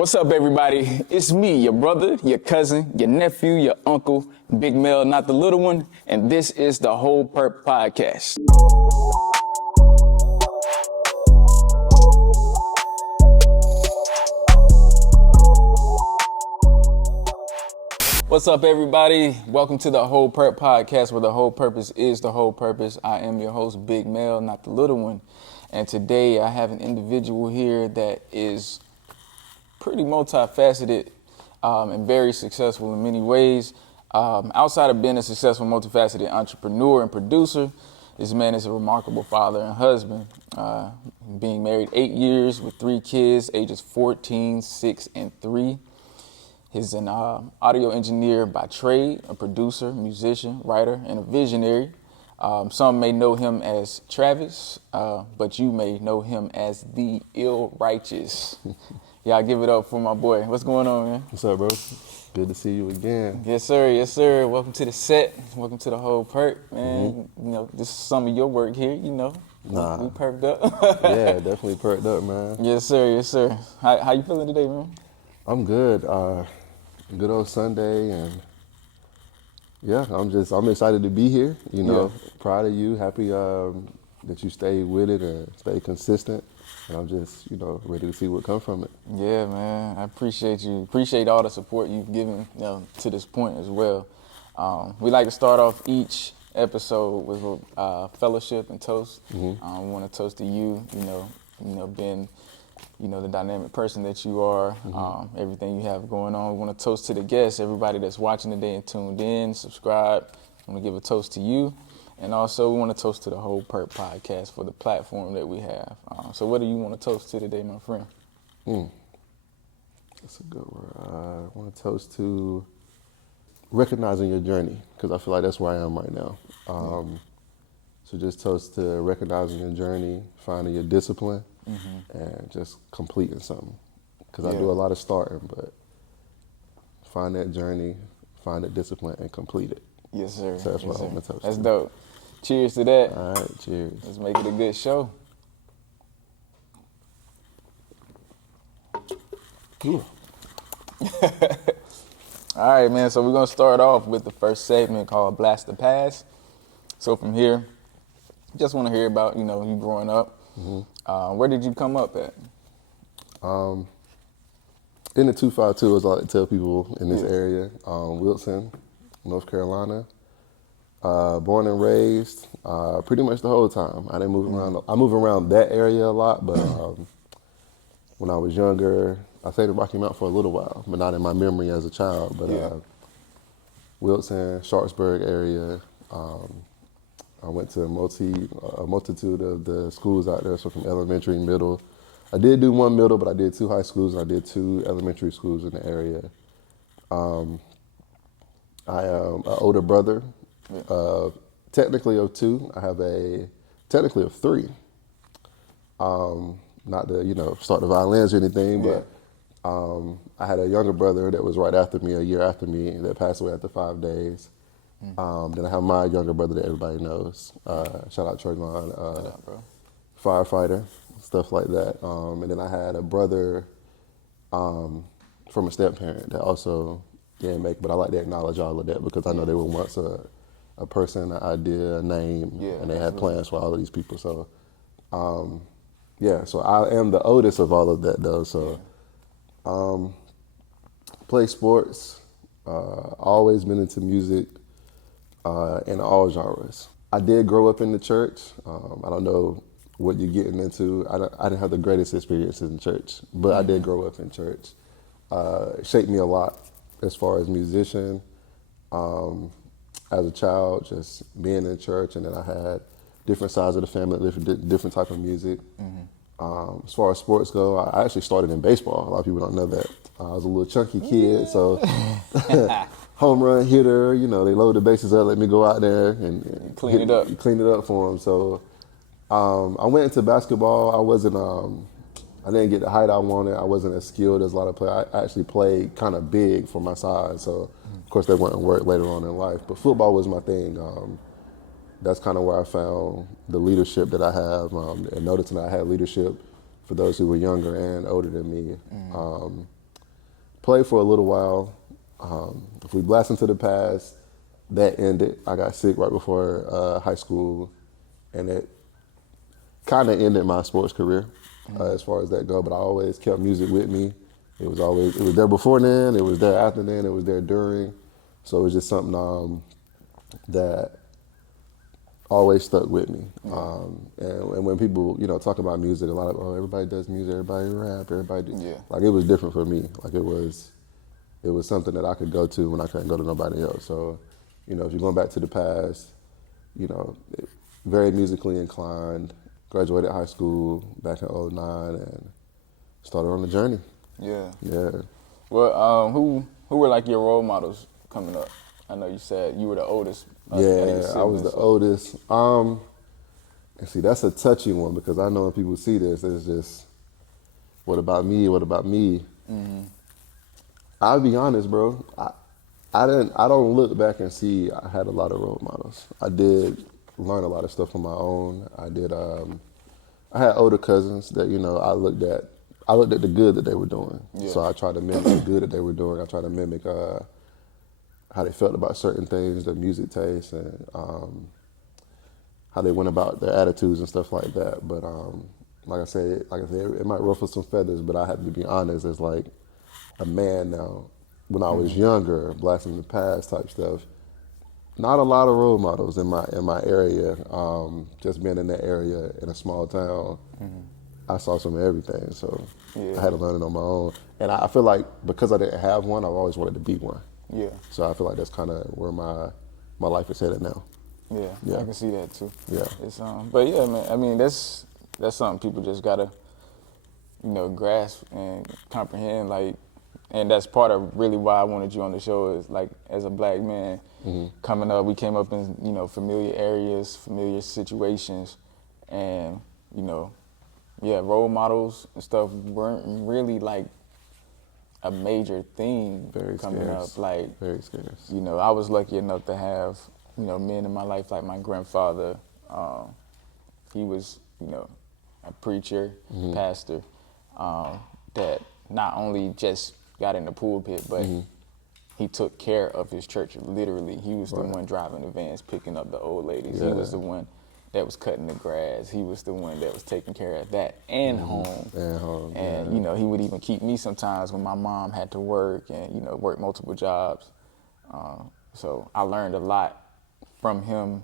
What's up, everybody? It's me, your brother, your cousin, your nephew, your uncle, Big Mel, not the little one, and this is the Whole Purp podcast. What's up, everybody? Welcome to the Whole Purp podcast, where the whole purpose is the whole purpose. I am your host, Big Mel, not the little one, and today I have an individual here that is pretty multifaceted and very successful in many ways. Outside of being a successful, multifaceted entrepreneur and producer, this man is a remarkable father and husband, being married 8 years with 3 kids, ages 14, 6, and 3. He's an audio engineer by trade, a producer, musician, writer, and a visionary. Some may know him as Travis, but you may know him as the Ill Righteous. Y'all give it up for my boy. What's going on, man? What's up, bro? Good to see you again. Yes, sir. Yes, sir. Welcome to the set. Welcome to the Whole Purp, man. Mm-hmm. You know, this is some of your work here, you know. Nah. We perked up. Yeah, definitely perked up, man. Yes, sir. Yes, sir. How you feeling today, man? I'm good. Good old Sunday, and yeah, I'm excited to be here. You know, proud of you. Happy that you stayed with it and stay consistent. And I'm just, ready to see what comes from it. Yeah, man. I appreciate you. Appreciate all the support you've given to this point as well. We like to start off each episode with fellowship and toast. Mm-hmm. We want to toast to you. Being the dynamic person that you are, mm-hmm. Everything you have going on. We want to toast to the guests, everybody that's watching today and tuned in, subscribe. I want to give a toast to you. And also, we want to toast to the Whole Purp podcast for the platform that we have. So what do you want to toast to today, my friend? That's a good word. I want to toast to recognizing your journey, because I feel like that's where I am right now. So just toast to recognizing your journey, finding your discipline, mm-hmm. and just completing something. Because I do a lot of starting, but find that journey, find that discipline, and complete it. Yes, sir. So that's what I want to toast to. That's dope. Cheers to that. All right, cheers. Let's make it a good show. Cool. All right, man. So we're going to start off with the first segment called Blast the Past. So from here, just want to hear about, you growing up. Mm-hmm. Where did you come up at? In the 252, as I like to tell people in this area, Wilson, North Carolina. Born and raised, pretty much the whole time. I didn't move around. I move around that area a lot, but when I was younger, I stayed in Rocky Mount for a little while, but not in my memory as a child. But Wilson, Sharpsburg area. I went to a multitude of the schools out there, so from elementary, middle. I did do one middle, but I did 2 high schools, and I did 2 elementary schools in the area. I am an older brother. Technically of 2. I have technically of 3. Not to, start the violins or anything, but I had a younger brother that was right after me, a year after me, that passed away after 5 days. Then I have my younger brother that everybody knows. Shout out Trayvon, firefighter, stuff like that. And then I had a brother from a step parent that also didn't make, but I like to acknowledge all of that because I know they were once a person, an idea, a name, and they had plans for all of these people. So, so I am the oldest of all of that, though. So, play sports, always been into music in all genres. I did grow up in the church. I don't know what you're getting into. I didn't have the greatest experiences in church, but I did grow up in church. It shaped me a lot as far as musician. As a child, just being in church, and then I had different sides of the family, different type of music. Mm-hmm. As far as sports go, I actually started in baseball. A lot of people don't know that. I was a little chunky kid, so home run hitter. They load the bases up, let me go out there and clean it up for them. So I went into basketball. I didn't get the height I wanted. I wasn't as skilled as a lot of players. I actually played kind of big for my size, so of course that wouldn't work later on in life. But football was my thing. That's kind of where I found the leadership that I have, and noticing that I had leadership for those who were younger and older than me. played for a little while. If we blast into the past, that ended. I got sick right before high school, and it kind of ended my sports career as far as that go. But I always kept music with me. It was there before then. It was there after then. It was there during. So it was just something that always stuck with me. And when people, talk about music, a lot of, everybody does music, everybody rap, everybody do. Yeah. Like, it was different for me. Like, it was something that I could go to when I couldn't go to nobody else. So, if you're going back to the past, very musically inclined, graduated high school back in '09 and started on the journey. Yeah. Yeah. Well, who were like your role models coming up? I know you said you were the oldest. Out of your Yeah, I was the siblings, so. oldest. And see, that's a touchy one because I know when people see this, it's just, what about me? What about me? Mm-hmm. I'll be honest, bro. I don't look back and see I had a lot of role models. I did learn a lot of stuff on my own. I had older cousins that, I looked at the good that they were doing. Yeah. So I tried to mimic the good that they were doing. I tried to mimic how they felt about certain things, their music taste, and how they went about their attitudes and stuff like that. But like I said, it might ruffle some feathers, but I have to be honest, as like a man now. When I was younger, blasting the past type stuff, not a lot of role models in my area. Just being in that area in a small town, I saw some of everything. So Yeah. I had to learn it on my own. And I feel like because I didn't have one, I've always wanted to be one. Yeah. So I feel like that's kind of where my life is headed now. Yeah. Yeah. I can see that too. Yeah. It's but yeah, man. I mean, that's something people just gotta, grasp and comprehend. Like, and that's part of really why I wanted you on the show is like as a black man coming up, we came up in familiar areas, familiar situations, and role models and stuff weren't really like a major thing Very coming scarce. up. Like, Very scarce. I was lucky enough to have, men in my life like my grandfather. He was, a preacher, pastor, that not only just got in the pulpit, but he took care of his church literally. He was the one driving the vans, picking up the old ladies. Yeah. He was the one that was cutting the grass. He was the one that was taking care of that and home. And home. And, he would even keep me sometimes when my mom had to work and, work multiple jobs. So I learned a lot from him.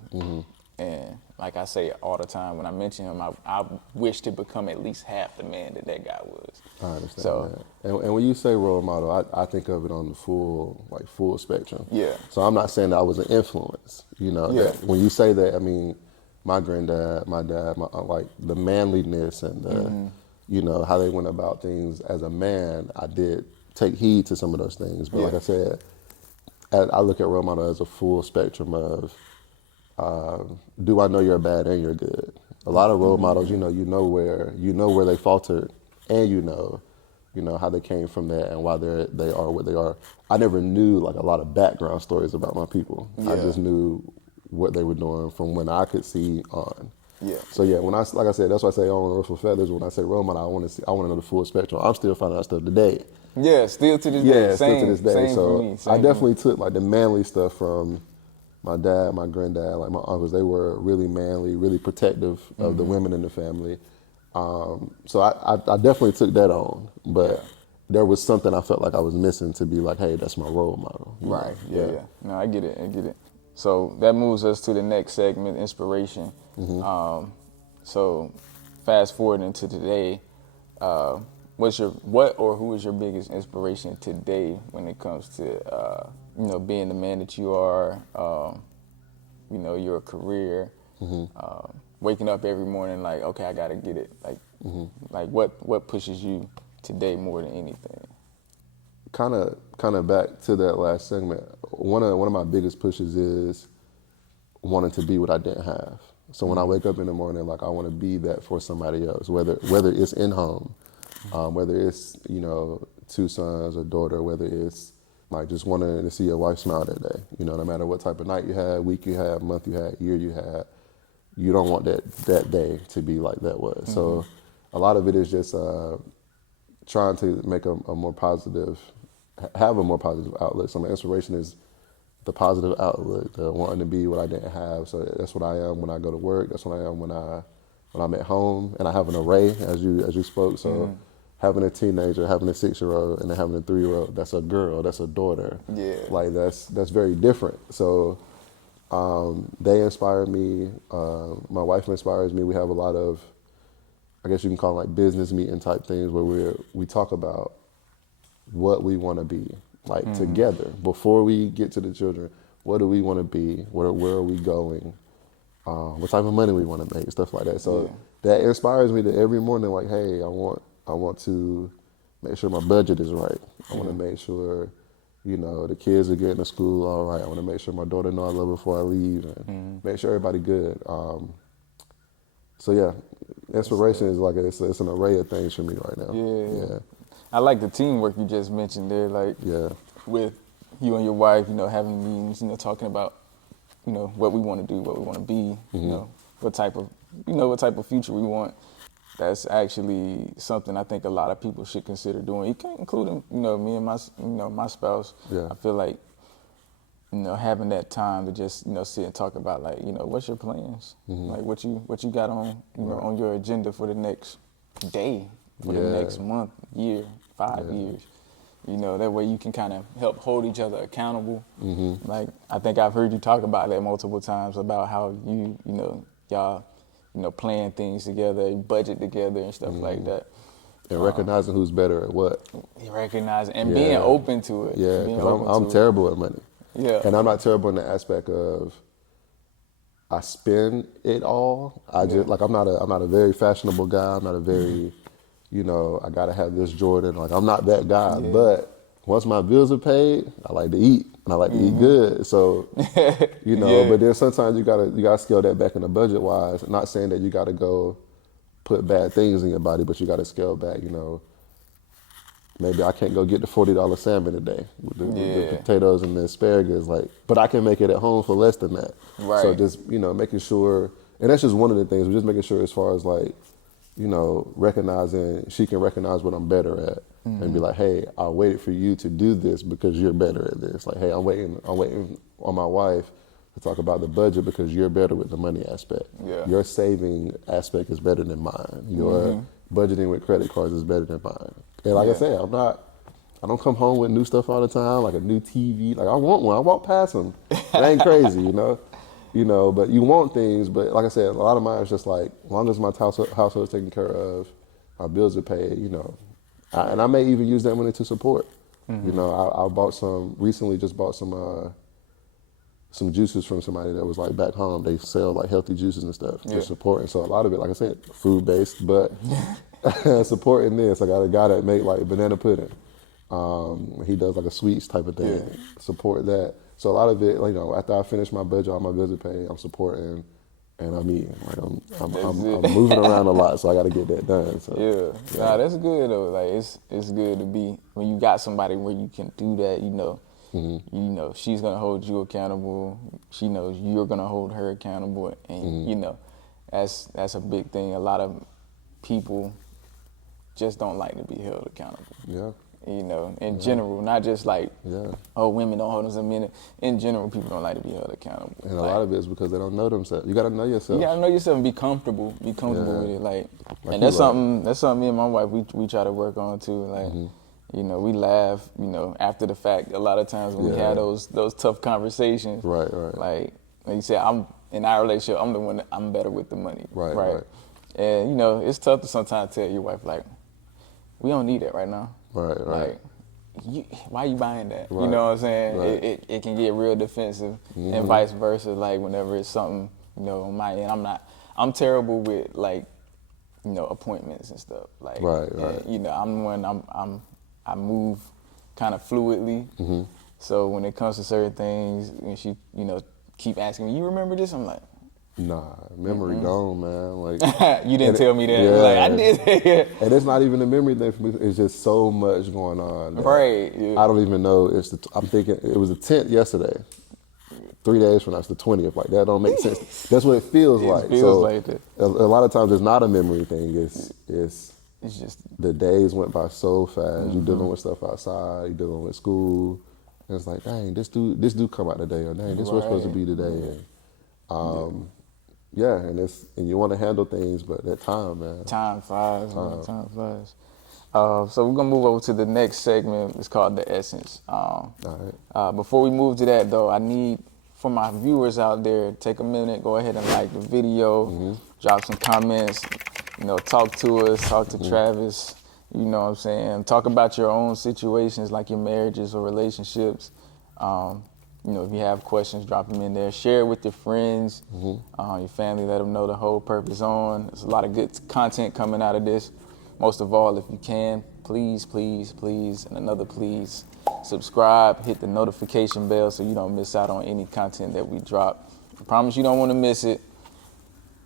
And like I say all the time, when I mention him, I wish to become at least half the man that guy was. I understand So, that. And when you say role model, I think of it on the full spectrum. Yeah. So I'm not saying that I was an influence. Yeah. That when you say that, I mean, my granddad, my dad, like the manliness and the, how they went about things as a man, I did take heed to some of those things. But like I said, I look at role model as a full spectrum of, do I know you're bad and you're good? A lot of role models, you know where they faltered, and you know how they came from that and why they are what they are. I never knew like a lot of background stories about my people. Yeah. I just knew what they were doing from when I could see on. Yeah. So yeah, like I said, that's why I say I don't want to ruffle feathers. When I say role model, I want to know the full spectrum. I'm still finding out stuff today. Yeah, still to this day. Yeah, still to this day. Same So for me. I definitely took like the manly stuff from my dad, my granddad, like my uncles. They were really manly, really protective of the women in the family. So I definitely took that on, but there was something I felt like I was missing to be like, hey, that's my role model. Right. Yeah. No, I get it. So that moves us to the next segment, inspiration. So fast forward into today, who is your biggest inspiration today when it comes to being the man that you are, your career, waking up every morning like, okay, I gotta get it. Like what pushes you today more than anything? Kind of back to that last segment. One of my biggest pushes is wanting to be what I didn't have. So when I wake up in the morning, like I want to be that for somebody else, whether it's in home, whether it's two sons or daughter, whether it's like just wanting to see your wife smile that day. No matter what type of night you had, week you had, month you had, year you had, you don't want that day to be like that was. So a lot of it is just trying to make a more positive have a more positive outlook. So my inspiration is the positive outlook, the wanting to be what I didn't have. So that's what I am when I go to work. That's what I am when I'm at home. And I have an array, as you spoke. So having a teenager, having a 6-year-old, and then having a 3-year-old, that's a girl, that's a daughter. Yeah. Like that's very different. So they inspire me. My wife inspires me. We have a lot of, I guess you can call them like business meeting type things where we talk about what we want to be, like together. Before we get to the children, what do we want to be? Where are we going? What type of money we want to make, stuff like that. So that inspires me to every morning, like, hey, I want to make sure my budget is right. I want to make sure, the kids are getting to school all right. I want to make sure my daughter knows I love her before I leave and make sure everybody good. So yeah, inspiration is like it's an array of things for me right now. Yeah. I like the teamwork you just mentioned there, like with you and your wife, having meetings, talking about, what we want to do, what we want to be, what type of future we want. That's actually something I think a lot of people should consider doing. You can include, me and my spouse. Yeah. I feel like, having that time to just, sit and talk about like, what's your plans? Like what you got on, on your agenda for the next day, for the next month, year, 5 years. That way you can kind of help hold each other accountable. Like I think I've heard you talk about that multiple times about how y'all, plan things together, budget together and stuff like that. And recognizing who's better at what. Recognizing and being open to it. Yeah, because I'm terrible at money. Yeah. And I'm not terrible in the aspect of I spend it all. I just I'm not a very fashionable guy. I'm not a very, I gotta have this Jordan. Like I'm not that guy. Yeah. But once my bills are paid, I like to eat and I like to eat good. So but then sometimes you gotta scale that back in the budget wise. I'm not saying that you gotta go put bad things in your body, but you gotta scale back, Maybe I can't go get the $40 salmon today with the potatoes and the asparagus, but I can make it at home for less than that. Right. So just, making sure, and that's just one of the things, just making sure as far as recognizing, she can recognize what I'm better at and be like, hey, I waited for you to do this because you're better at this. Like, hey, I'm waiting on my wife to talk about the budget because you're better with the money aspect. Yeah. Your saving aspect is better than mine. Your budgeting with credit cards is better than mine. And like I said, I don't come home with new stuff all the time, like a new TV. Like I want one. I walk past them. It ain't crazy, But you want things. But like I said, a lot of mine is just like, as long as my household is taken care of, my bills are paid, and I may even use that money to support. I recently bought some juices from somebody that was like back home. They sell like healthy juices and stuff to support. And so a lot of it, like I said, food based, but supporting this. I got a guy that make like banana pudding. He does like a sweets type of thing. Support that. So a lot of it, after I finish my budget, all my bills are paid, I'm supporting and I'm eating. Like I'm moving around a lot, so I got to get that done. So nah, that's good though. Like it's good to be when you got somebody where you can do that. She's gonna hold you accountable. She knows you're gonna hold her accountable, and that's a big thing. A lot of people just don't like to be held accountable. Yeah. In general, not just like, women don't hold themselves. In general, people don't like to be held accountable. And a lot of it is because they don't know themselves. You got to know yourself. You got to know yourself and be comfortable with it. Like and that's something me and my wife, we try to work on too. Like, we laugh, after the fact a lot of times when we have those tough conversations. Right. Like you said, I'm in our relationship, I'm the one that I'm better with the money. Right. And, it's tough to sometimes tell your wife, like, we don't need that right now. Right. Like, why are you buying that? Right. You know what I'm saying? Right. It can get real defensive and vice versa. Like whenever it's something, on my end, I'm terrible with like, appointments and stuff. Like, right. And, I'm one, I move kind of fluidly. So when it comes to certain things, when she, keep asking me, you remember this? I'm like, nah, memory gone, man. Like you didn't tell me that. Yeah. Like I did. And it's not even a memory thing for me. It's just so much going on. Right. Yeah. I don't even know. I'm thinking it was the 10th yesterday. 3 days from now, it's the 20th. Like that don't make sense. That's what it feels like. It feels like that. A lot of times it's not a memory thing. It's it's just the days went by so fast. You dealing with stuff outside, you dealing with school. And it's like, dang, this do come out today, or dang, this was supposed to right. be today. Yeah. And yeah, and you want to handle things, but that time, man. Time flies, man. Time flies. So we're gonna move over to the next segment. It's called the essence. All right. Before we move to that, though, I need for my viewers out there, take a minute, go ahead and like the video, drop some comments, talk to us, talk to Travis. You know what I'm saying? Talk about your own situations, like your marriages or relationships. If you have questions, drop them in there. Share it with your friends, your family. Let them know the Whole Purp is on. There's a lot of good content coming out of this. Most of all, if you can, please, please, please, and another please, subscribe, hit the notification bell so you don't miss out on any content that we drop. I promise you don't want to miss it.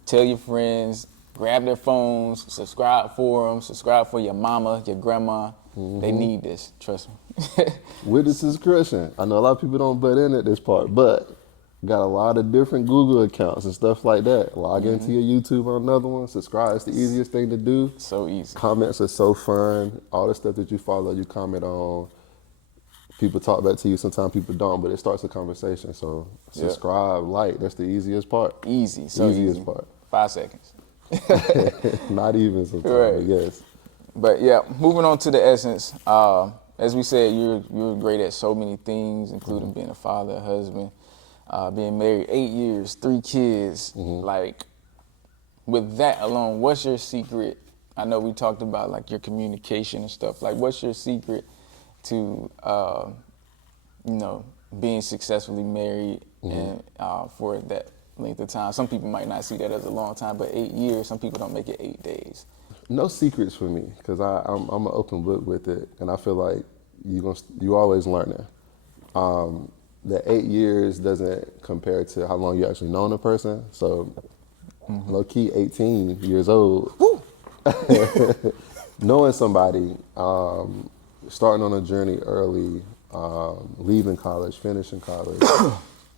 Tell your friends, grab their phones, subscribe for them, subscribe for your mama, your grandma. They need this, trust me. With the subscription, I know a lot of people don't butt in at this part, but got a lot of different Google accounts and stuff like that. Log into your YouTube on another one. Subscribe. It's the easiest thing to do. So easy. Comments are so fun. All the stuff that you follow, you comment on. People talk back to you. Sometimes people don't, but it starts a conversation. So subscribe, like. That's the easiest part. Easy. So easiest easy. part. 5 seconds. Not even sometimes, Right. yes. But yeah, moving on to the essence. As we said, you're great at so many things, including being a father, a husband, being married 8 years, 3 kids. Like, with that alone, what's your secret? I know we talked about like your communication and stuff. Like, what's your secret to being successfully married and for that length of time? Some people might not see that as a long time, but 8 years. Some people don't make it 8 days. No secrets for me, because I'm an open book with it, and I feel like you always learning. The 8 years doesn't compare to how long you actually known a person. So, low key, 18 years old, knowing somebody, starting on a journey early, leaving college, finishing college,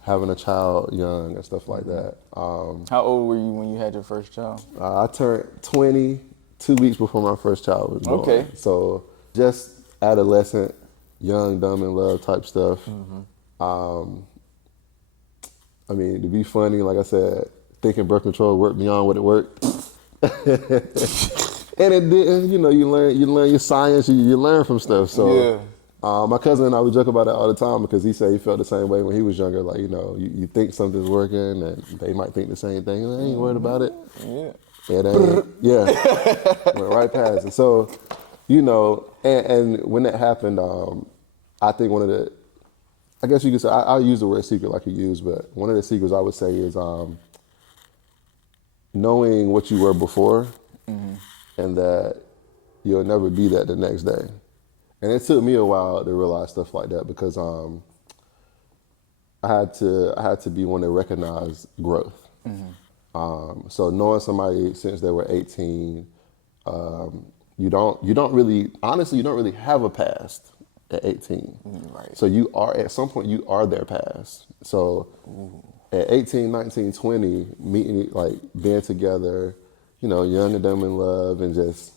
having a child young and stuff like that. How old were you when you had your first child? I turned 20 2 weeks before my first child was born. Okay. So just adolescent, young, dumb, in love type stuff. I mean, to be funny, like I said, thinking birth control worked beyond what it worked. And it didn't. You learn your science, you learn from stuff. So my cousin and I would joke about it all the time, because he said he felt the same way when he was younger. Like, you think something's working and they might think the same thing. I ain't worried about it. Yeah. It ain't. Yeah. Went right past it. So, and when that happened, I think one of the, I guess you could say, I'll use the word secret like you use, but one of the secrets I would say is knowing what you were before, and that you'll never be that the next day. And it took me a while to realize stuff like that, because I had to be one to recognize growth. So knowing somebody since they were 18, you don't really have a past at 18. Right. So you are, at some point, you are their past. So at 18, 19, 20, meeting, like being together, young and dumb in love, and just,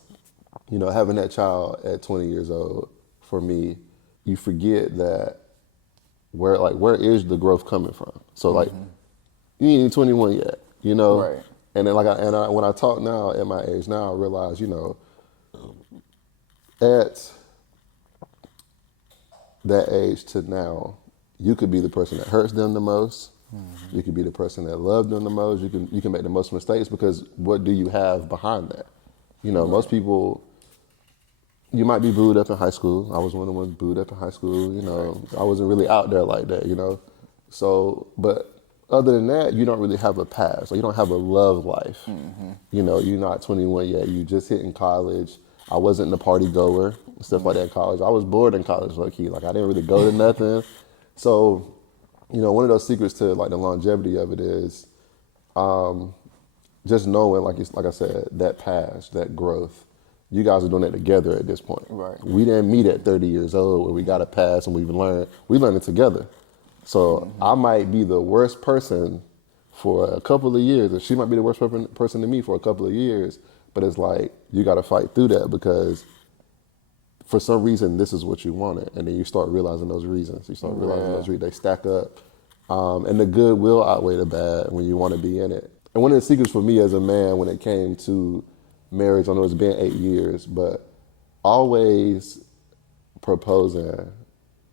having that child at 20 years old, for me, you forget that where is the growth coming from? So like, you ain't even 21 yet, Right. And then when I talk now at my age now, I realize, at that age to now, you could be the person that hurts them the most. You could be the person that loved them the most. You can make the most mistakes, because what do you have behind that? Most people, you might be booed up in high school. I was one of the ones booed up in high school. I wasn't really out there like that. So, but other than that, you don't really have a past. Like, you don't have a love life. You're not 21 yet. You just hitting college. I wasn't the party goer, stuff like that in college. I was bored in college, low key. Like, I didn't really go to nothing. So, one of those secrets to like the longevity of it is just knowing, like I said, that past, that growth. You guys are doing it together at this point. Right. We didn't meet at 30 years old where we got a pass and we learned it together. So I might be the worst person for a couple of years, and she might be the worst person to me for a couple of years, But it's like, you got to fight through that because for some reason, this is what you wanted. And then you start realizing those reasons. You start realizing those reasons, they stack up. And the good will outweigh the bad when you want to be in it. And one of the secrets for me as a man when it came to marriage, I know it's been 8 years, but always proposing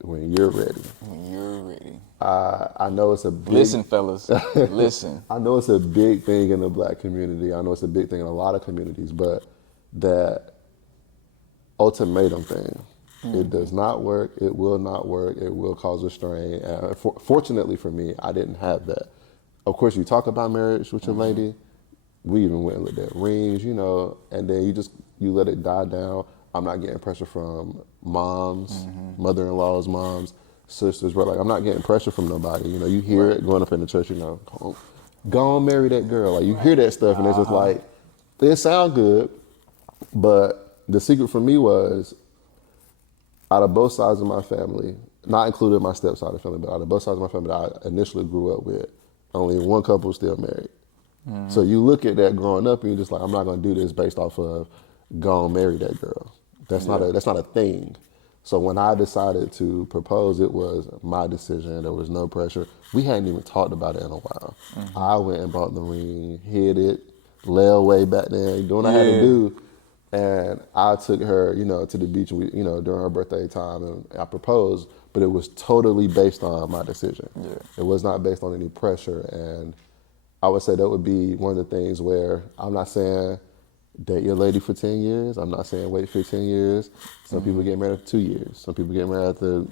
when you're ready. When you're ready. I know it's a big... Listen, fellas. Listen. I know it's a big thing in the black community. I know it's a big thing in a lot of communities, but that ultimatum thing, it does not work. It will not work. It will cause a strain. And fortunately for me, I didn't have that. Of course, you talk about marriage with your lady. We even went and looked at rings, you know, and then you let it die down. I'm not getting pressure from moms, mother-in-laws, moms, sisters, but like I'm not getting pressure from nobody. You know, you hear it going up in the church, you know, go on, marry that girl. Like you hear that stuff and it's just like, it sounds good, but the secret for me was out of both sides of my family, not including my stepside of the family, but out of both sides of my family that I initially grew up with, only one couple still married. So you look at that growing up and you're just like, I'm not gonna do this based off of go and marry that girl. That's not a thing. So when I decided to propose, it was my decision. There was no pressure. We hadn't even talked about it in a while. I went and bought the ring, hid it, lay away back then, doing what I had to do. And I took her, you know, to the beach, you know, during her birthday time, and I proposed. But it was totally based on my decision. It was not based on any pressure. And I would say that would be one of the things where I'm not saying date your lady for 10 years. I'm not saying wait 15 years. Some people get married after 2 years. Some people get married after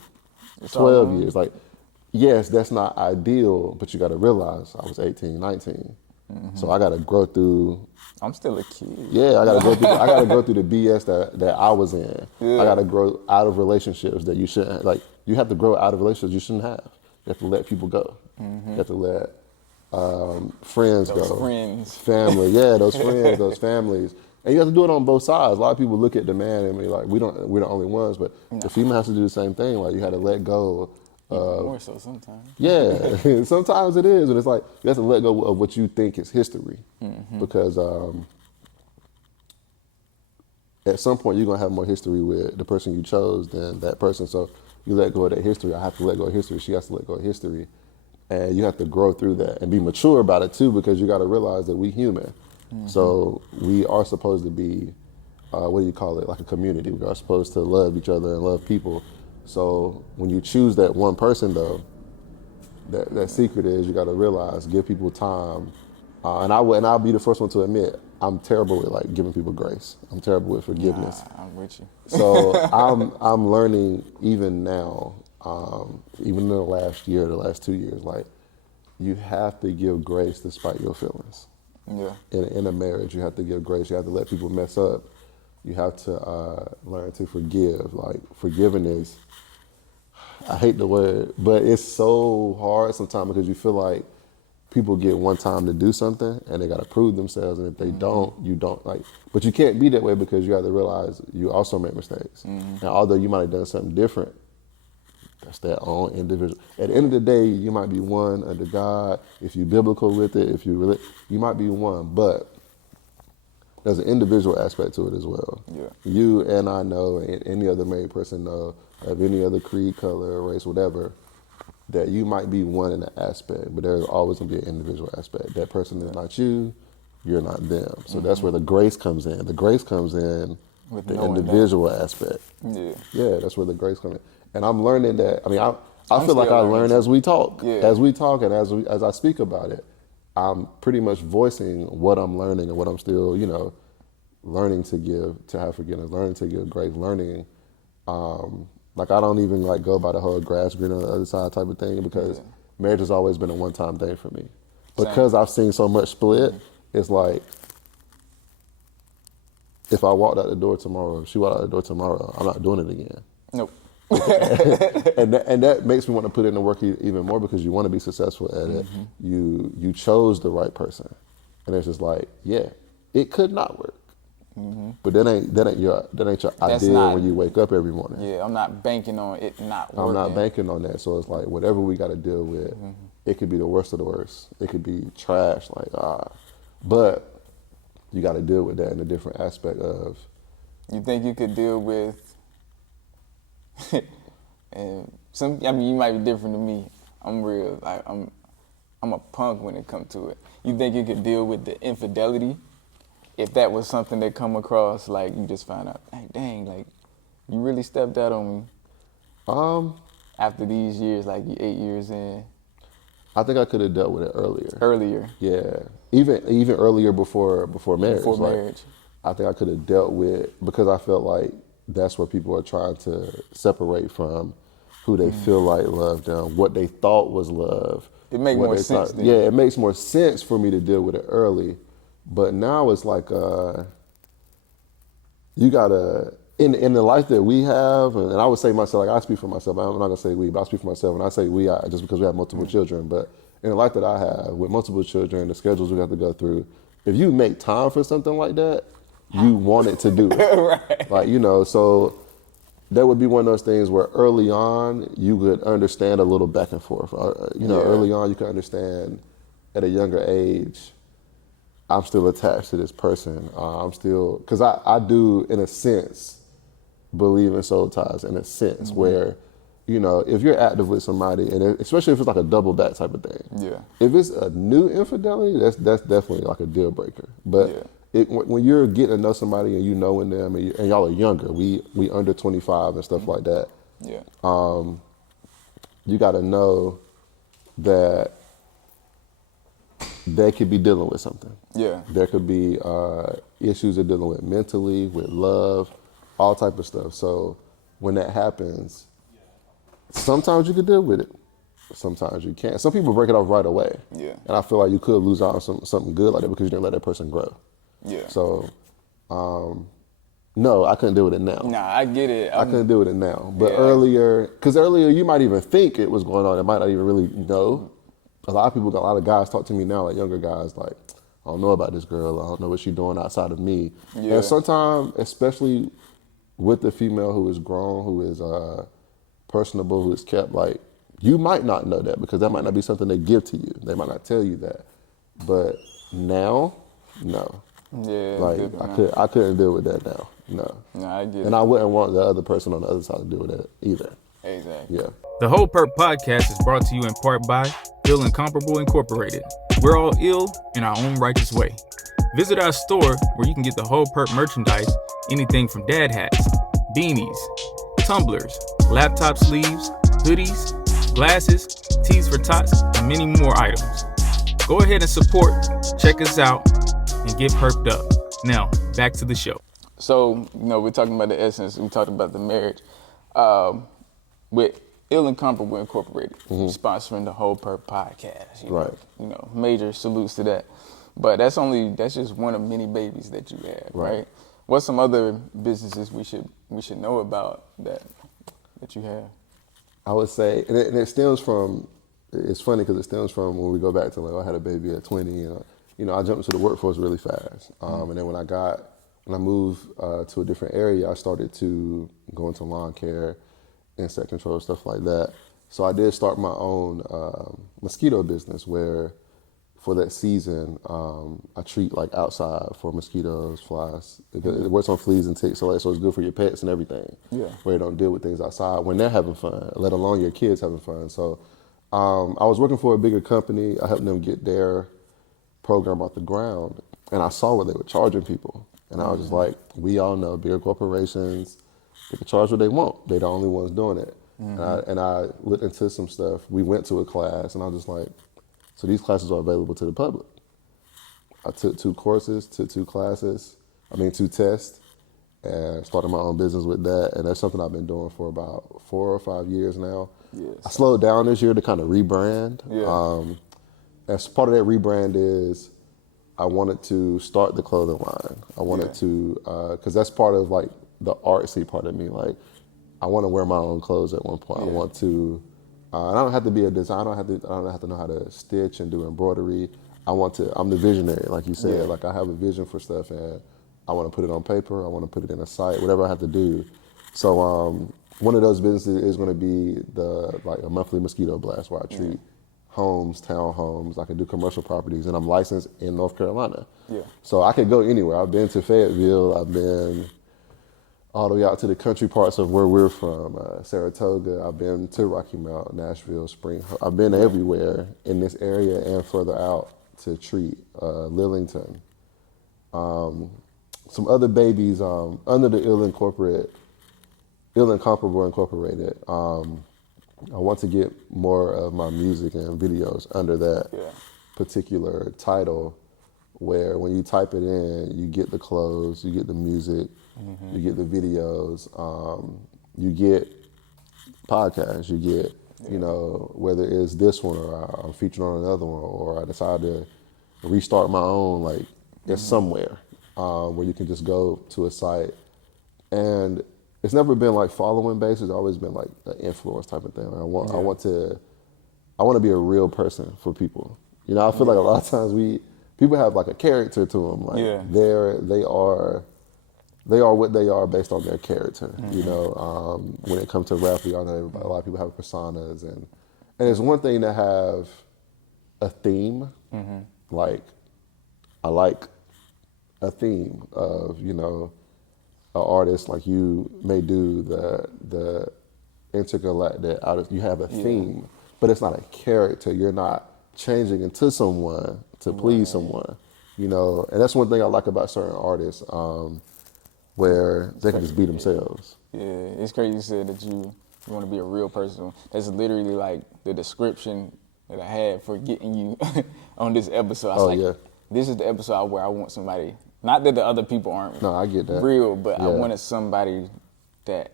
12 years. Like, yes, that's not ideal, but you got to realize I was 18, 19. So I got to grow through. I'm still a kid. Yeah, I got to go through the BS that I was in. I got to grow out of relationships that you shouldn't, like, you have to grow out of relationships you shouldn't have. You have to let people go. You have to let friends go. Friends. Family, those friends, those families. And you have to do it on both sides. A lot of people look at the man and be like, we're the only ones, but the female has to do the same thing. Like, you had to let go. More so sometimes. Yeah, sometimes it is, and it's like you have to let go of what you think is history, because at some point you're gonna have more history with the person you chose than that person. So you let go of that history. I have to let go of history. She has to let go of history, and you have to grow through that and be mature about it too, because you got to realize that we human. So we are supposed to be, what do you call it? Like a community. We are supposed to love each other and love people. So when you choose that one person, though, that secret is you got to realize, give people time. And I'll be the first one to admit, I'm terrible with like giving people grace. I'm terrible with forgiveness. I'm with you. So I'm learning even now, even in the last year, the last 2 years, like you have to give grace despite your feelings. Yeah. In a marriage, you have to give grace. You have to let people mess up. You have to learn to forgive. Like forgiving is, I hate the word, but it's so hard sometimes because you feel like people get one time to do something and they got to prove themselves. And if they don't, you don't like, but you can't be that way because you have to realize you also make mistakes. And although you might have done something different, that's their own individual. At the end of the day, you might be one under God. If you're biblical with it, if you really, you might be one, but there's an individual aspect to it as well. Yeah. You and I know, and any other married person know, of any other creed, color, race, whatever, that you might be one in an aspect, but there's always gonna be an individual aspect. That person is not you, you're not them. So that's where the grace comes in. The grace comes in with the individual aspect. Yeah, that's where the grace comes in. And I'm learning that. I mean, I feel like I learn as we talk. As we talk and as I speak about it, I'm pretty much voicing what I'm learning and what I'm still, you know, learning to have forgiveness, learning to give grace, learning. Like I don't even like go by the whole grass green on the other side type of thing because marriage has always been a one-time thing for me. Because I've seen so much split, it's like if I walked out the door tomorrow, if she walked out the door tomorrow, I'm not doing it again. Nope. and that makes me want to put in the work even more because you want to be successful at it. You chose the right person, and it's just like, yeah, it could not work, but that ain't your idea when you wake up every morning. Yeah, I'm not banking on it not working. I'm not banking on that. So it's like whatever we got to deal with, it could be the worst of the worst. It could be trash, but you got to deal with that in a different aspect of. You think you could deal with, and I mean, you might be different than me. I'm real, like, I'm a punk when it comes to it. You think you could deal with the infidelity if that was something that come across, like, you just find out, hey, dang, like, you really stepped out on me after these years, like, you 8 years in? I think I could have dealt with it earlier. Earlier. Yeah, even earlier before marriage. Before like, marriage. I think I could have dealt with, because I felt like that's where people are trying to separate from who they feel like loved them, what they thought was love. It makes more sense then. Yeah, it makes more sense for me to deal with it early. But now it's like you gotta, in the life that we have, and I would say myself, like I speak for myself, I'm not gonna say we, but I speak for myself, and I say we, just because we have multiple children, but in the life that I have, with multiple children, the schedules we have to go through, if you make time for something like that, you want it to do it. Right. Like, so that would be one of those things where early on you could understand a little back and forth. Early on you could understand at a younger age, I'm still attached to this person. I'm still, because I do, in a sense, believe in soul ties, in a sense, where, if you're active with somebody, and especially if it's like a double back type of thing. Yeah. If it's a new infidelity, that's definitely like a deal breaker. But when you're getting to know somebody and you knowing them, and y'all are younger, we under 25 and stuff like that. Yeah. You got to know that they could be dealing with something. Yeah. There could be issues they're dealing with mentally, with love, all type of stuff. So when that happens, sometimes you can deal with it. Sometimes you can't. Some people break it off right away. Yeah. And I feel like you could lose out on something good like that because you didn't let that person grow. Yeah. So, no, I couldn't deal with it now. Nah, I get it. I couldn't deal with it now. But earlier you might even think it was going on. It might not even really know. A lot of guys talk to me now, like younger guys, like, I don't know about this girl. I don't know what she's doing outside of me. Yeah. And sometimes, especially with the female who is grown, who is personable, who is kept, like, you might not know that because that might not be something they give to you. They might not tell you that. But now, no. Yeah. Like, I couldn't deal with that now. No. No, I get it. And I wouldn't want the other person on the other side to deal with that either. Exactly. Yeah. The Whole Purp podcast is brought to you in part by Ill Incomparable Incorporated. We're all ill in our own righteous way. Visit our store where you can get the Whole Purp merchandise, anything from dad hats, beanies, tumblers, laptop sleeves, hoodies, glasses, tees for tots, and many more items. Go ahead and support, check us out, and get perked up. Now, back to the show. So, we're talking about the essence. We talked about the marriage. With Ill Incomparable Incorporated, sponsoring the Whole Purp podcast. Right. Major salutes to that. But that's just one of many babies that you have, right? What's some other businesses we should know about that you have? I would say, and it stems from, it's funny because it stems from when we go back to, like, I had a baby at 20, and I jumped into the workforce really fast. And then when I moved to a different area, I started to go into lawn care, insect control, stuff like that. So I did start my own mosquito business where, for that season, I treat, like, outside for mosquitoes, flies. It works on fleas and ticks, so it's good for your pets and everything. Yeah. Where you don't deal with things outside when they're having fun, let alone your kids having fun. So I was working for a bigger company. I helped them get their program off the ground, and I saw what they were charging people. And I was just like, we all know bigger corporations, they can charge what they want. They're the only ones doing it. And I looked into some stuff. We went to a class, and I was just like, so these classes are available to the public. I took 2 courses, took 2 classes, 2 tests, and started my own business with that. And that's something I've been doing for about 4 or 5 years now. Yes. I slowed down this year to kind of rebrand. Yeah. As part of that rebrand is I wanted to start the clothing line. I wanted to, because that's part of, like, the artsy part of me. Like, I want to wear my own clothes at one point. I want to, I don't have to be a designer. I don't have to know how to stitch and do embroidery. I'm the visionary, like you said. Like, I have a vision for stuff, and I want to put it on paper. I want to put it in a site, whatever I have to do. So one of those businesses is going to be a monthly mosquito blast where I treat homes, townhomes. I can do commercial properties, and I'm licensed in North Carolina. Yeah. So I could go anywhere. I've been to Fayetteville. I've been all the way out to the country parts of where we're from, Saratoga. I've been to Rocky Mount, Nashville, Spring. I've been everywhere in this area and further out to treat Lillington. Some other babies under the Ill Incomparable Incorporated. I want to get more of my music and videos under that particular title, where when you type it in, you get the clothes, you get the music, you get the videos, you get podcasts, you get, you know, whether it's this one or I'm featured on another one, or I decide to restart my own, like it's somewhere where you can just go to a site. And it's never been like following based. It's always been like an influence type of thing. I want to be a real person for people. You know, I feel like a lot of times people have like a character to them. Like they are what they are based on their character. You know, when it comes to rap, we all know a lot of people have personas, and it's one thing to have a theme. Like I like a theme of, you know, an artist like you may do the intergalactic artist. You have a theme, but it's not a character. You're not changing into someone to please someone, you know. And that's one thing I like about certain artists, where they can just be themselves. Yeah, it's crazy you said that you want to be a real person. That's literally like the description that I had for getting you on this episode. I was like, this is the episode where I want somebody. Not that the other people aren't I get that. real, but I wanted somebody that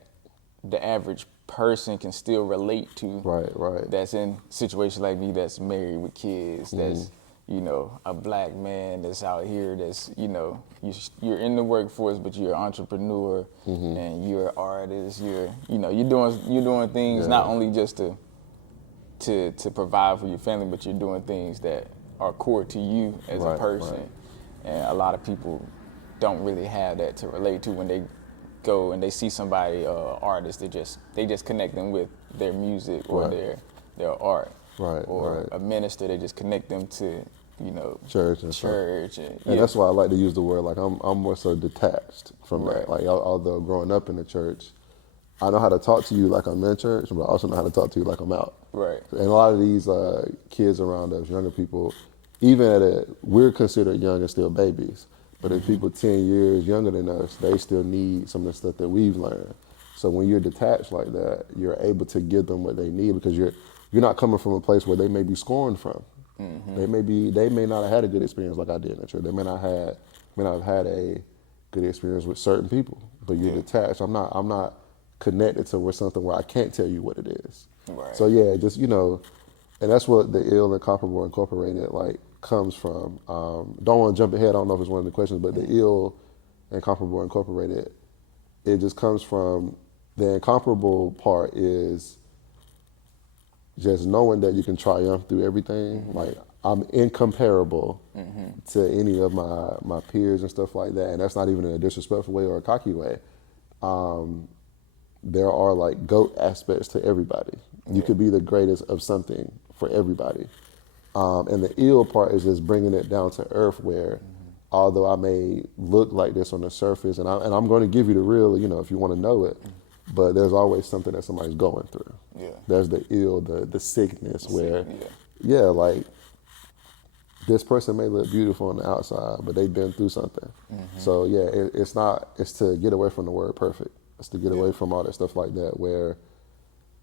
the average person can still relate to. Right. That's in situations like me, that's married with kids, that's, you know, a black man that's out here, that's, you know, you're in the workforce, but you're an entrepreneur and you're an artist. You're doing things not only just to provide for your family, but you're doing things that are core to you as a person. Right. And a lot of people don't really have that to relate to when they go and they see somebody, artist, they just connect them with their music or their art. Right. Or a minister, they just connect them to, you know, church. And that's why I like to use the word, like I'm more so detached from that. Like although growing up in the church, I know how to talk to you like I'm in church, but I also know how to talk to you like I'm out. Right. And a lot of these kids around us, younger people, even we're considered young and still babies. But if people 10 years younger than us, they still need some of the stuff that we've learned. So when you're detached like that, you're able to give them what they need, because you're not coming from a place where they may be scorned from. They may not have had a good experience like I did in the church. They may not have had a good experience with certain people. But you're detached. I'm not connected to something where I can't tell you what it is. Right. So just, you know, and that's what the Ill Incomparable Incorporated like comes from. Don't want to jump ahead. I don't know if it's one of the questions, but the Ill Incomparable Incorporated, it just comes from, the incomparable part is just knowing that you can triumph through everything. Like I'm incomparable to any of my peers and stuff like that. And that's not even in a disrespectful way or a cocky way. There are like GOAT aspects to everybody. You could be the greatest of something for everybody. And the ill part is just bringing it down to earth, where although I may look like this on the surface, and I'm going to give you the real, you know, if you want to know it, but there's always something that somebody's going through. Yeah. There's the ill, the sickness, where, like this person may look beautiful on the outside, but they've been through something. So it's to get away from the word perfect. It's to get away from all that stuff like that, where,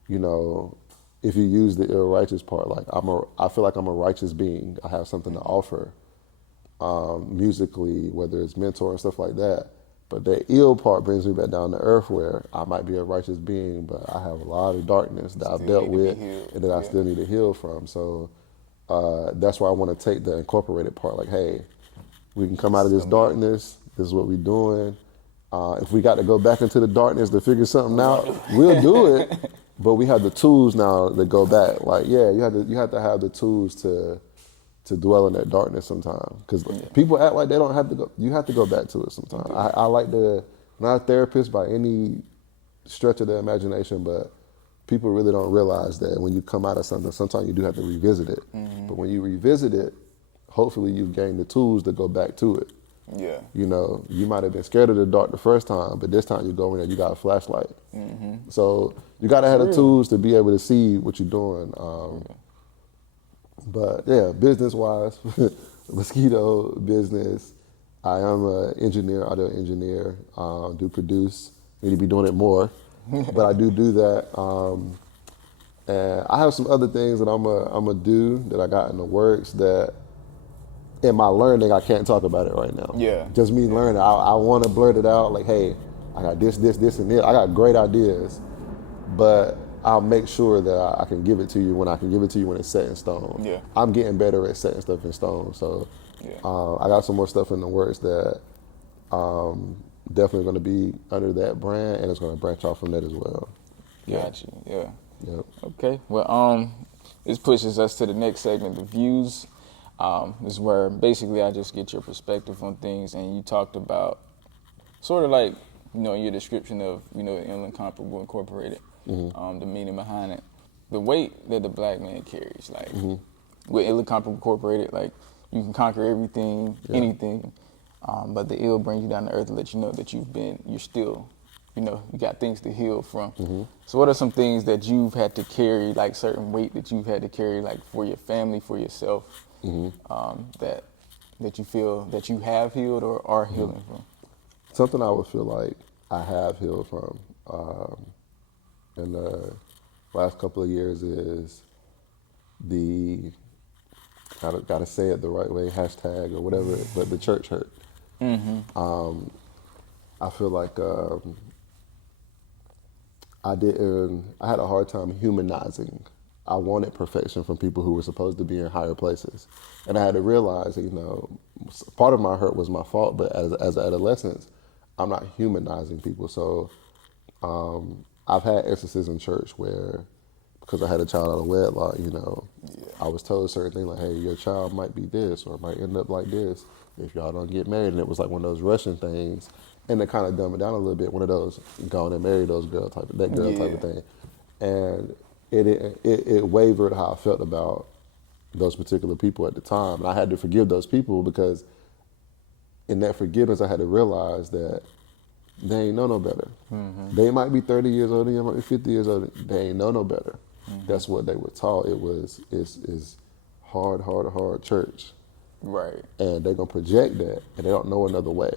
you know, if you use the ill righteous part, like I feel like I'm a righteous being. I have something to offer, musically, whether it's mentor and stuff like that. But the ill part brings me back down to earth, where I might be a righteous being, but I have a lot of darkness that I've dealt with and that I still need to heal from. So that's why I want to take the incorporated part. Like, hey, we can come out of this darkness. This is what we're doing. If we got to go back into the darkness to figure something out, we'll do it. But we have the tools now to go back. Like, you have to have the tools to dwell in that darkness sometimes. Because people act like they don't have to go. You have to go back to it sometimes. I like to, I'm not a therapist by any stretch of the imagination, but people really don't realize that when you come out of something, sometimes you do have to revisit it. But when you revisit it, hopefully you've gained the tools to go back to it. Yeah. You know, you might have been scared of the dark the first time, but this time you go in there, you got a flashlight. So you got to have the tools to be able to see what you're doing. But yeah, business-wise, mosquito business. I am an engineer, audio engineer. Do produce. Need to be doing it more, but I do that. And I have some other things that I'm a do that I got in the works that. In my learning, I can't talk about it right now. Yeah. Just me learning. I want to blurt it out like, hey, I got this, and this. I got great ideas, but I'll make sure that I can give it to you when I can give it to you when it's set in stone. Yeah. I'm getting better at setting stuff in stone. So I got some more stuff in the works that definitely going to be under that brand, and it's going to branch off from that as well. Gotcha. Yeah. Yep. Okay. Well, this pushes us to the next segment, the views. This is where basically I just get your perspective on things, and you talked about sort of like, you know, your description of, you know, Incomparable Incorporated, the meaning behind it, the weight that the black man carries, like with Incomparable Incorporated, like you can conquer everything, anything, but the ill brings you down to earth to let you know that you're still, you know, you got things to heal from. So what are some things that you've had to carry, like certain weight that you've had to carry, like for your family, for yourself, that you feel that you have healed or are healing from? Something I would feel like I have healed from in the last couple of years is the, gotta say it the right way, hashtag or whatever, but the church hurt. I feel like I had a hard time humanizing. I wanted perfection from people who were supposed to be in higher places. And I had to realize, you know, part of my hurt was my fault, but as an adolescent, I'm not humanizing people. So I've had instances in church where, because I had a child out of wedlock, you know, I was told certain things like, hey, your child might be this or might end up like this if y'all don't get married. And it was like one of those Russian things. And to kind of dumb it down a little bit, one of those go on and marry those girl type of thing. And it wavered how I felt about those particular people at the time. And I had to forgive those people because in that forgiveness, I had to realize that they ain't know no better. They might be 30 years older, they might be 50 years older. They ain't know no better. That's what they were taught. It's hard church. Right. And they're going to project that, and they don't know another way.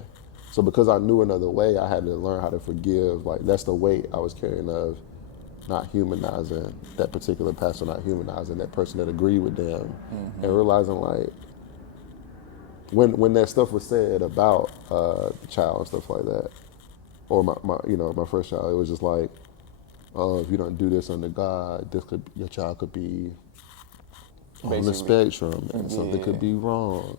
So because I knew another way, I had to learn how to forgive. Like, that's the weight I was carrying of not humanizing that particular pastor, not humanizing that person that agreed with them, and realizing, like, when that stuff was said about the child and stuff like that, or my first child, it was just like, oh, if you don't do this under God, your child could be on the spectrum, and something could be wrong.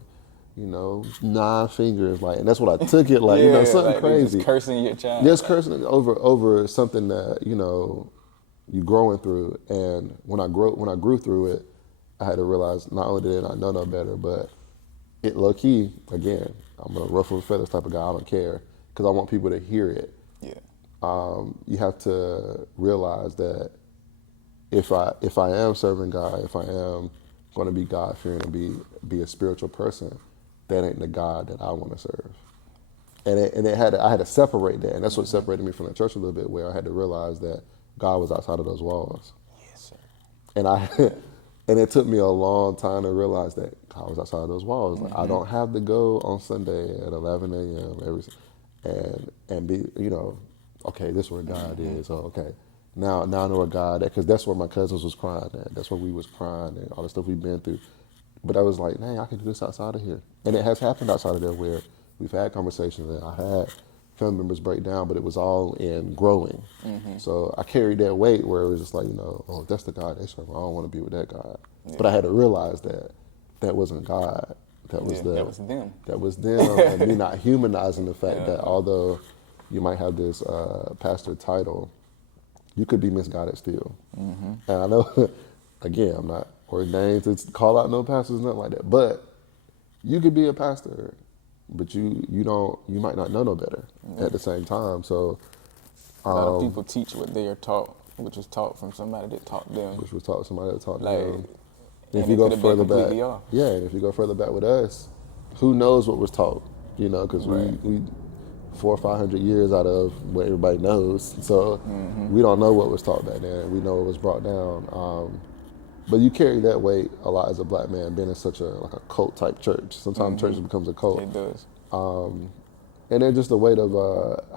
You know, 9 fingers, like, and that's what I took it like, you know, something like crazy. Just cursing your child. Just cursing over something that, you know, you're growing through. And when I grew through it, I had to realize not only did I know no better, but it low key, again, I'm a ruffle feathers type of guy. I don't care because I want people to hear it. Yeah. You have to realize that if I am serving God, if I am going to be God fearing and be a spiritual person, that ain't the God that I want to serve. And I had to separate that, and that's what separated me from the church a little bit, where I had to realize that God was outside of those walls. Yes, sir. And it took me a long time to realize that God was outside of those walls. Like, I don't have to go on Sunday at 11 a.m. and be, you know, okay, this is where God is. Oh, okay. Now I know where God is, because that's where my cousins was crying at. That's where we was crying and all the stuff we've been through. But I was like, dang, I can do this outside of here. And it has happened outside of there where we've had conversations and I had family members break down, but it was all in growing. So I carried that weight where it was just like, you know, oh, if that's the God they serve, I don't want to be with that God. Yeah. But I had to realize that wasn't God. That was them. That was them. And me not humanizing the fact that although you might have this pastor title, you could be misguided still. And I know, again, I'm not ordained to call out no pastors, nothing like that. But you could be a pastor, but you might not know no better at the same time. So a lot of people teach what they are taught. Which was taught from somebody that taught them. which was taught somebody that taught Like, them. and If you it go could have been further back, completely off. yeah, and if you go further back with us, who knows what was taught? You know, because Right. we 400 or 500 years out of what everybody knows, so we don't know what was taught back then. We know what was brought down. But you carry that weight a lot as a black man, being in such a cult type church. Sometimes church becomes a cult, It does. and then just the weight of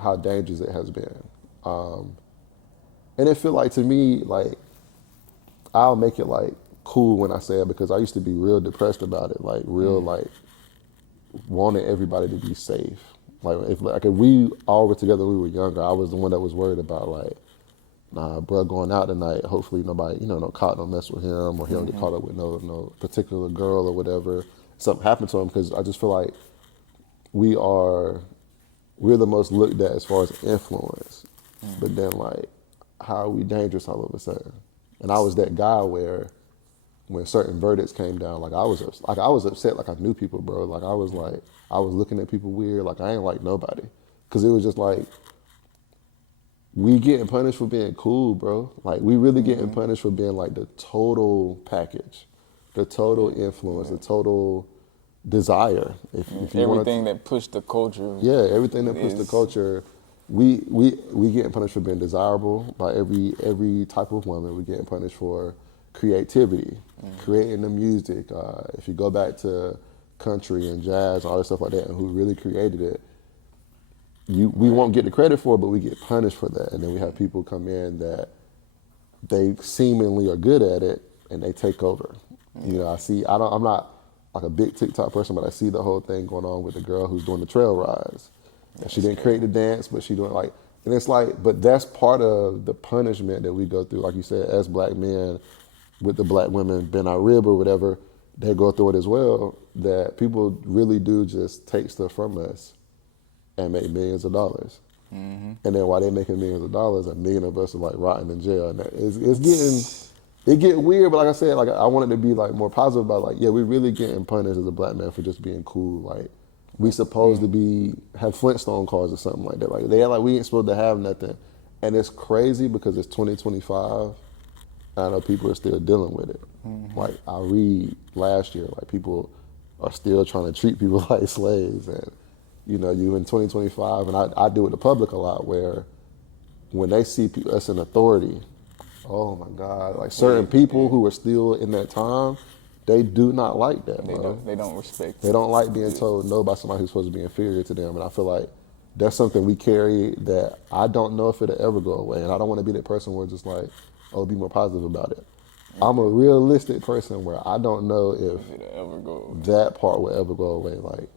how dangerous it has been. And it feel like to me like I'll make it like cool when I say it because I used to be real depressed about it, like real like wanted everybody to be safe. If we all were together when we were younger, I was the one that was worried about like, nah, bro, going out tonight. Hopefully nobody, no cop don't mess with him or he don't get caught up with no particular girl or whatever. Something happened to him because I just feel like we're the most looked at as far as influence, but then like how are we dangerous all of a sudden? And I was that guy where when certain verdicts came down, I was upset, like I knew people, bro. Like I was looking at people weird, like I ain't like nobody, because it was just like we getting punished for being cool, bro. Like we really getting punished for being like the total package, the total influence, the total desire. If you Everything that pushed the culture. yeah, everything that pushed the culture. We getting punished for being desirable by every type of woman. We getting punished for creativity, creating the music. If you go back to country and jazz, all that stuff like that, and who really created it, we won't get the credit for it, but we get punished for that. And then we have people come in that they seemingly are good at it, and they take over. I'm not like a big TikTok person, but I see the whole thing going on with the girl who's doing the trail rides. And she didn't create the dance, but she doing and it's like, but that's part of the punishment that we go through, like you said, as black men, with the black women bend our rib or whatever, they go through it as well, that people really do just take stuff from us and make millions of dollars. And then while they're making millions of dollars, a million of us are like rotting in jail. And it get weird, but like I said, like I wanted to be like more positive about like, yeah, we really getting punished as a black man for just being cool. Like we supposed to have Flintstone cars or something like that. Like they act like we ain't supposed to have nothing. And it's crazy because it's 2025. And I know people are still dealing with it. Like I read last year, like people are still trying to treat people like slaves. And you in 2025, and I do with the public a lot, where when they see us in authority, oh my God, like certain people who are still in that time, they do not like that, bro. They don't respect. They don't like being told no by somebody who's supposed to be inferior to them. And I feel like that's something we carry that I don't know if it'll ever go away. And I don't want to be that person where just like, oh, be more positive about it. I'm a realistic person where I don't know if It'll ever go away. that part will ever go away. Like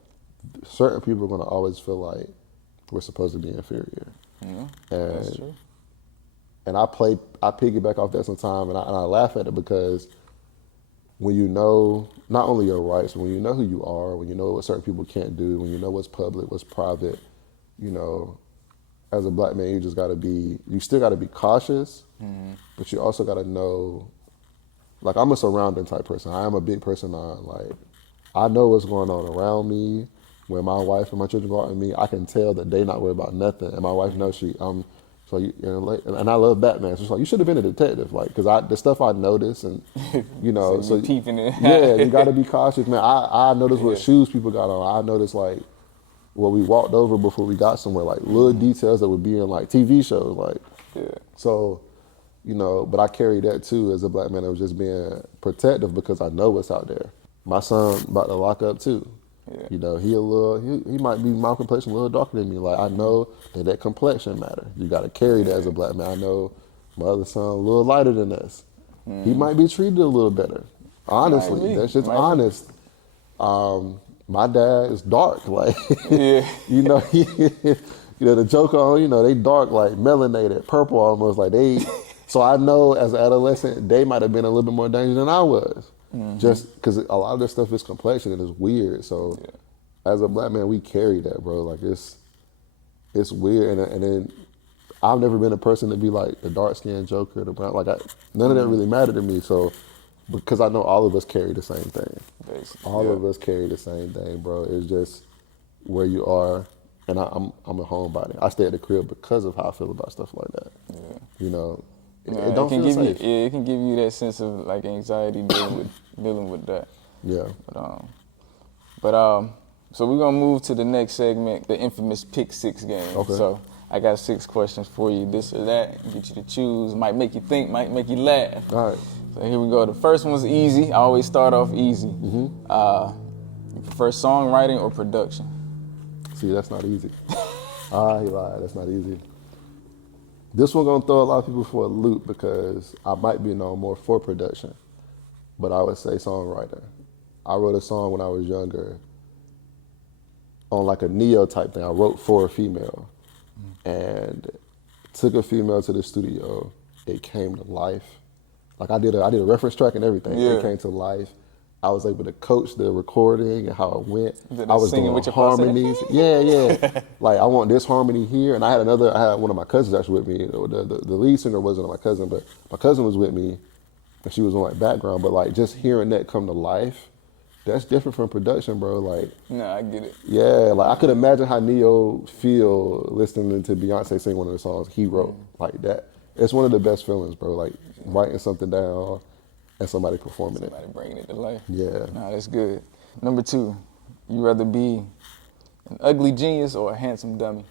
certain people are going to always feel like we're supposed to be inferior. Yeah, And that's true. And I piggyback off that sometimes, and I laugh at it because when you know not only your rights, when you know who you are, when you know what certain people can't do, when you know what's public, what's private, as a black man, you still got to be cautious, but you also got to know, like I'm a surrounding type person. I am a big person on, like, I know what's going on around me. When my wife and my children go out with me, I can tell that they not worried about nothing. And my wife knows and I love Batman. So it's like, you should have been a detective, like, because the stuff I notice and, so peeping it. Yeah, you got to be cautious, man. I noticed what shoes people got on. I noticed, like, what we walked over before we got somewhere, like, little details that would be in, like, TV shows, like. Yeah. So, but I carry that, too, as a black man. I was just being protective because I know what's out there. My son about to lock up, too. Yeah. He might be my complexion a little darker than me. Like I know that complexion matter. You got to carry that as a black man. I know my other son a little lighter than us. He might be treated a little better. Honestly, that's just honest. My dad is dark. Like Yeah. the joke on they dark, like melanated, purple almost, like they. So I know as an adolescent they might have been a little bit more dangerous than I was. Just because a lot of this stuff is complexion and it's weird. So as a black man, we carry that, bro. Like it's weird. And then I've never been a person to be like the dark skinned joker, the brown. Like none of that really mattered to me. So because I know all of us carry the same thing. Basically, all of us carry the same thing, bro. It's just where you are. And I'm a homebody. I stay at the crib because of how I feel about stuff like that. Yeah. It don't feel give safe. you, it can give you that sense of like anxiety dealing with that. Yeah. So we're gonna move to the next segment, the infamous Pick Six game. Okay. So I got 6 questions for you, this or that, get you to choose. Might make you think, might make you laugh. All right. So here we go. The first one's easy. I always start off easy. You prefer songwriting or production? See, that's not easy. He lied. That's not easy. This one gonna throw a lot of people for a loop because I might be known more for production, but I would say songwriter. I wrote a song when I was younger on like a neo type thing. I wrote for a female and took a female to the studio. It came to life. Like I did a reference track and everything. Yeah. It came to life. I was able to coach the recording and how it went. I was singing doing with your harmonies. Yeah. Like I want this harmony here. And I had one of my cousins actually with me. The lead singer wasn't my cousin, but my cousin was with me and she was on like background. But like just hearing that come to life, that's different from production, bro. Like, No, I get it. yeah, like I could imagine how Neo feel listening to Beyonce sing one of the songs he wrote like that. It's one of the best feelings, bro. Like writing something down and somebody performing it. Somebody bringing it to life. Yeah. Nah, that's good. Number 2, you rather be an ugly genius or a handsome dummy?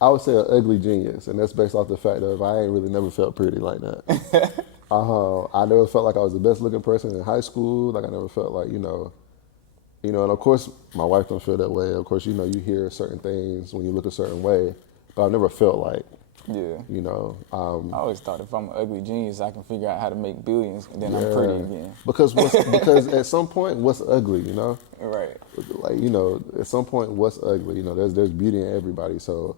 I would say an ugly genius, and that's based off the fact that I ain't really never felt pretty like that. I never felt like I was the best looking person in high school. Like I never felt like, and of course my wife don't feel that way. Of course, you hear certain things when you look a certain way, but I've never felt like, Yeah. I always thought if I'm an ugly genius, I can figure out how to make billions, and then I'm pretty again. Because at some point, what's ugly, Right. Like, at some point, what's ugly, there's beauty in everybody. So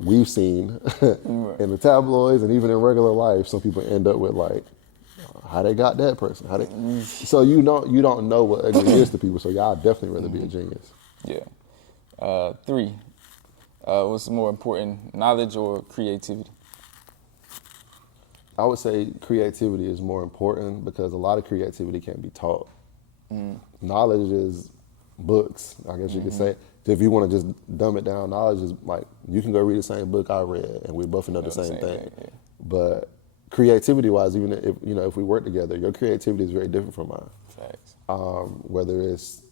we've seen in the tabloids and even in regular life, some people end up with like, how they got that person? So you don't know what ugly is to people. So yeah, I'd definitely rather be a genius. Yeah. 3. What's more important, knowledge or creativity? I would say creativity is more important because a lot of creativity can't be taught. Knowledge is books, I guess you could say. If you want to just dumb it down, knowledge is like, you can go read the same book I read and we both know the same thing. Yeah. But creativity wise, even if we work together, your creativity is very different from mine. Facts. Whether it's,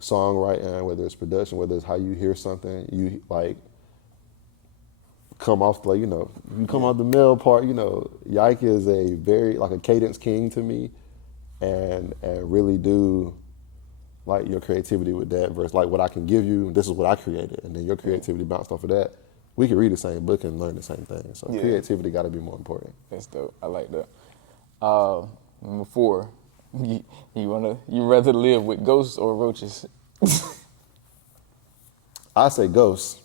songwriting, whether it's production, whether it's how you hear something, you like come off like, you come off the male part, Yike is a very like a cadence king to me and really do like your creativity with that versus like what I can give you, this is what I created, and then your creativity bounced off of that. We can read the same book and learn the same thing. So creativity got to be more important. That's dope. I like that. Number 4, you rather live with ghosts or roaches? I say ghosts.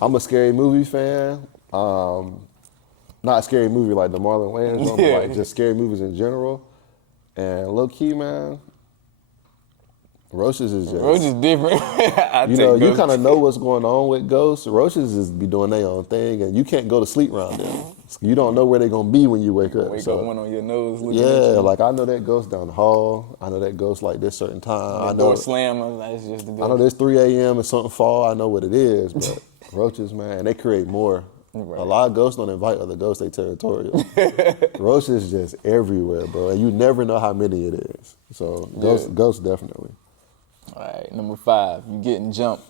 I'm a scary movie fan. Not a scary movie like the Marlon Wayans one, but like just scary movies in general. And low key, man, roaches is just... Roaches different. You kind of know what's going on with ghosts. Roaches just be doing their own thing, and you can't go to sleep around them. You don't know where they're going to be when you wake up. Wake up one on your nose looking yeah, at you. like I know that ghost down the hall. I know that ghost like this certain time. The door slam, it's just the I know there's 3 a.m. and something fall. I know what it is, but roaches, man, they create more. Right. A lot of ghosts don't invite other ghosts. They territorial. Roaches just everywhere, bro, and you never know how many it is. So ghosts definitely. All right, number 5, you getting jumped.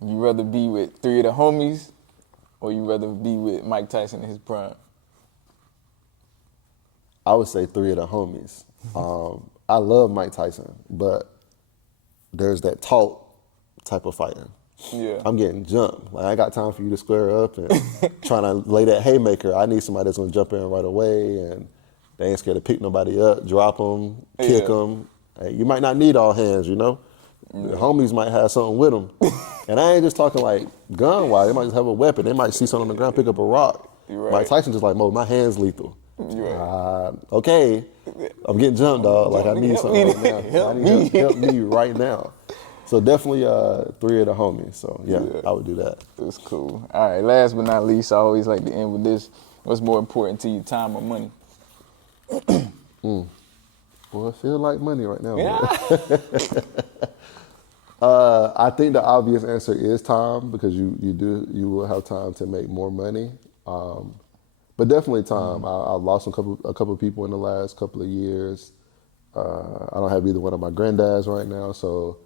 You rather be with 3 of the homies, or you rather be with Mike Tyson in his prime? I would say 3 of the homies. I love Mike Tyson, but there's that talk type of fighting. Yeah. I'm getting jumped. Like I ain't got time for you to square up and trying to lay that haymaker. I need somebody that's gonna jump in right away, and they ain't scared to pick nobody up, drop them, kick them. Hey, you might not need all hands, The homies might have something with them. And I ain't just talking like gun-wise. They might just have a weapon. They might see something on the ground, pick up a rock. Right. Mike Tyson just like, my hand's lethal. Right. Okay, I'm getting jumped, dog. Like I need something right now. I need help me right now. So definitely 3 of the homies. So yeah, I would do that. That's cool. All right, last but not least, I always like to end with this. What's more important to you, time or money? Well, I feel like money right now. Yeah. I think the obvious answer is time because you will have time to make more money. But definitely time. I lost a couple people in the last couple of years. I don't have either one of my granddads right now, so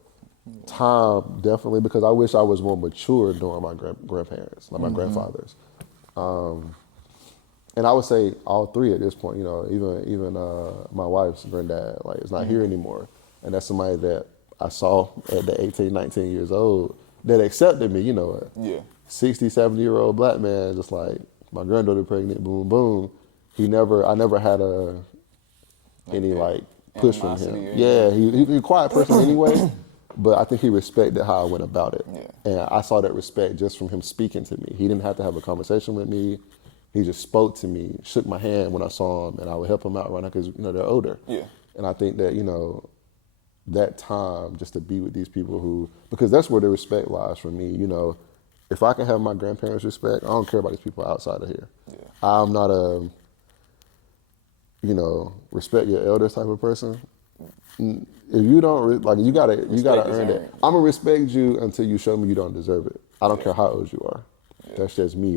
time definitely because I wish I was more mature during my grandparents, like my grandfathers. And I would say all three at this point. You know, even my wife's granddad, like, is not here anymore, and that's somebody that I saw at the 18, 19 years old that accepted me. You know, Yeah. 60, 70-year-old black man, just like my granddaughter pregnant, boom, boom. I never had any push from him. Animosity or Yeah, he's a quiet person anyway, but I think he respected how I went about it. Yeah. And I saw that respect just from him speaking to me. He didn't have to have a conversation with me. He just spoke to me, shook my hand when I saw him, and I would help him out right now because, you know, they're older. Yeah. And I think that, you know, that time just to be with these people who, because that's where the respect lies for me, you know. If I can have my grandparents' respect, I don't care about these people outside of here. Yeah. I'm not a, you know, respect your elders type of person. If you don't, you gotta earn it. I'm gonna respect you until you show me you don't deserve it. I don't care how old you are. Yeah. That's just me.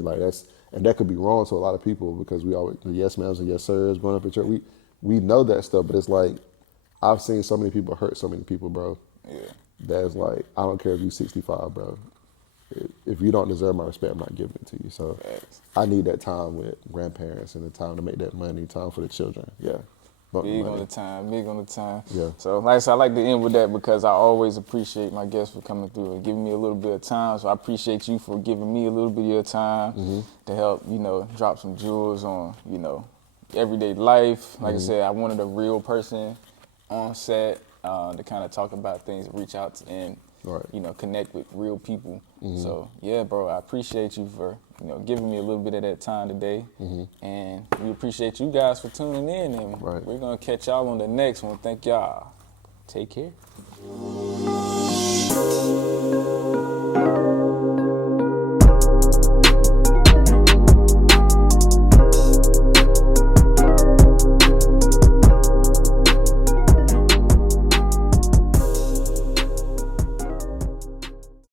And that could be wrong to a lot of people because we always, the yes ma'ams and yes sirs growing up in church, we know that stuff, but it's like, I've seen so many people hurt so many people, bro. Yeah. That's like, I don't care if you're 65, bro. If you don't deserve my respect, I'm not giving it to you. So I need that time with grandparents and the time to make that money, time for the children. Yeah. Big on the time. Yeah. So, like I said, I like to end with that because I always appreciate my guests for coming through and giving me a little bit of time. So I appreciate you for giving me a little bit of your time to help, you know, drop some jewels on, you know, everyday life. Like I said, I wanted a real person on set to kind of talk about things, reach out to and, you know, connect with real people. So, yeah, bro, I appreciate you for, you know, giving me a little bit of that time today. And we appreciate you guys for tuning in. And we're going to catch y'all on the next one. Thank y'all. Take care.